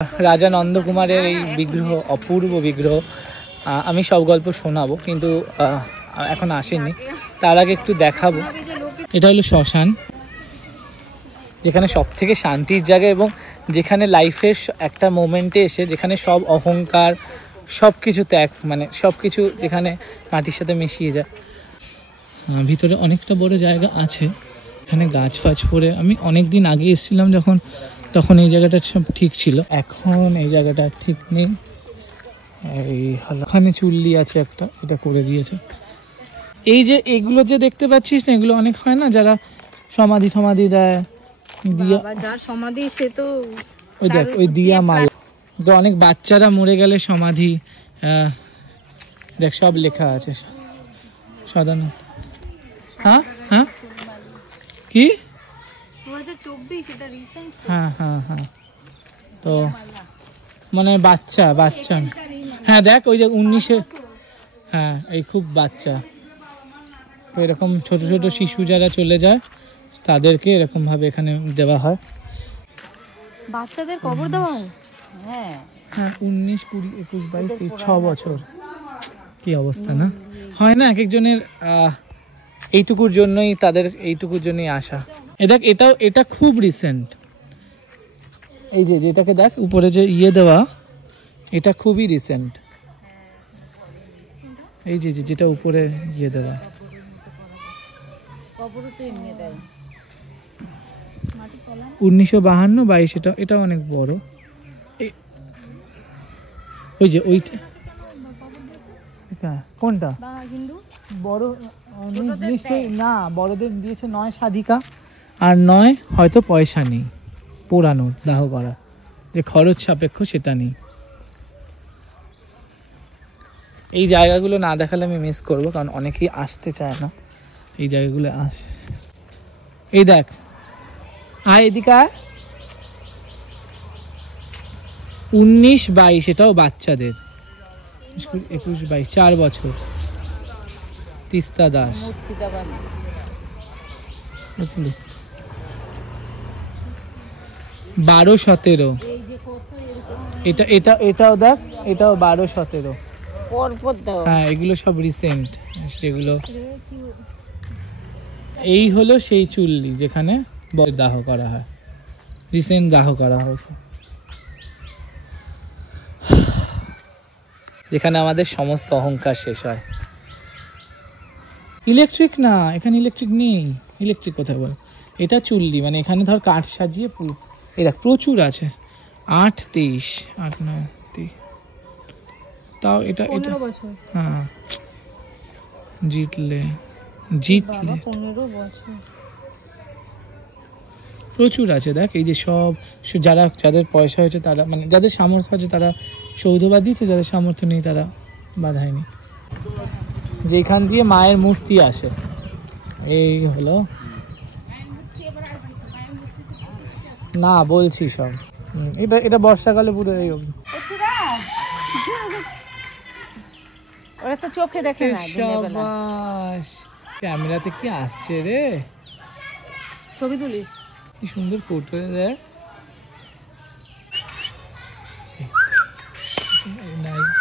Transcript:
রাজা নন্দকুমারের এই বিগ্রহ, অপূর্ব বিগ্রহ, আমি সব গল্প শোনাবো কিন্তু এখন আসেনি, তার আগে একটু দেখাবো। এটা হলো শ্মশান, যেখানে সব থেকে শান্তির জায়গা এবং যেখানে লাইফের একটা মোমেন্টে এসে যেখানে সব অহংকার সব কিছু ত্যাগ, মানে সব কিছু যেখানে মাটির সাথে মিশিয়ে যায়। ভিতরে অনেকটা বড় জায়গা আছে, এখানে গাছ ফাছ পড়ে। আমি অনেক দিন আগে এসেছিলাম যখন, তখন এই জায়গাটা সব ঠিক ছিল, এখন এই জায়গাটা ঠিক নেই। এই ওখানে চুল্লি আছে একটা, এটা করে দিয়েছে। এই যে এগুলো যে দেখতে পাচ্ছিস না, এগুলো অনেক হয় না যারা সমাধি টমাধি দেয়, দিয়া যার সমাধি সে তো ওই দেখ ওই দিয়া মাল, তো অনেক বাচ্চারা মরে গেলে সমাধি, দেখ সব লেখা আছে সাধারণ। হ্যাঁ হ্যাঁ কি 2024 এটা রিসেন্ট। হ্যাঁ হ্যাঁ হ্যাঁ, তো মানে বাচ্চা বাচ্চা, হ্যাঁ দেখ ওই যে 19-এ, হ্যাঁ এই খুব বাচ্চা। তো এরকম ছোট ছোট শিশু যারা চলে যায় তাদেরকে এরকম ভাবে এখানে দেওয়া হয়, বাচ্চাদের কবর দেওয়া হয়। হ্যাঁ হ্যাঁ 19, 20, 21, 22, 6 বছর। কি অবস্থা না হয় না, এক একজনের এইটুকুর জন্যই, তাদের এইটুকুর জন্যই আসা। দেখ এটাও, এটা খুব রিসেন্ট। এই যে যেটাকে দেখ উপরে যে ইয়ে দেওয়া, এটা খুবই রিসেন্ট। এই যে যেটা উপরে ইয়ে দেওয়া, 1952-22, এটা অনেক বড়। ওই যে ওইটা কোনটা বড় নিশ্চয়ই না, বড়দের দিয়েছে 9 সাধিকা আর 9 হয়তো পয়সা নেই পোড়ানোর, দাহ করা, যে খরচ সাপেক্ষ সেটা নেই। এই জায়গাগুলো না দেখালে আমি মিস করবো, কারণ অনেকেই আসতে চায় না এই জায়গাগুলো আসে। এই দেখ এদিকে 19-22, এটাও বাচ্চাদের, 21-22, 4 বছর। তিস্তা দাস, বুঝলি, 12-17, এটাও দেখ, এটাও 12-17। হ্যাঁ এগুলো সব রিসেন্ট যেগুলো। এই হলো সেই চুল্লি যেখানে দাহ করা হয়, রিসেন্ট দাহ করা হয়েছে, যেখানে আমাদের সমস্ত অহংকার শেষ হয়। ইলেকট্রিক না, এখানে ইলেকট্রিক নেই। ইলেকট্রিক কোথায় বল, এটা চুল্লি, মানে এখানে ধর কাঠ সাজিয়ে এরা প্রচুর আছে। 8-23, 8-9, তাও এটা হ্যাঁ জিতলে 15 বছর প্রচুর আছে। দেখ এই যে সব যাদের পয়সা হয়েছে তারা, মানে যাদের সামর্থ্য আছে তারা সৌধবাদ দিচ্ছে, যাদের সামর্থ্য নেই তারা বাধায়নি। যেখান দিয়ে মায়ের মূর্তি আসে, এই হলো না বলছি সব। এটা বর্ষাকালে পুরো এই অবধি, ওরা তো চোখে দেখে না। শাবাশ, ক্যামেরাতে কি আসছে রে, ছবি তুলিস, কি সুন্দর ফটো দেখ। নাইস।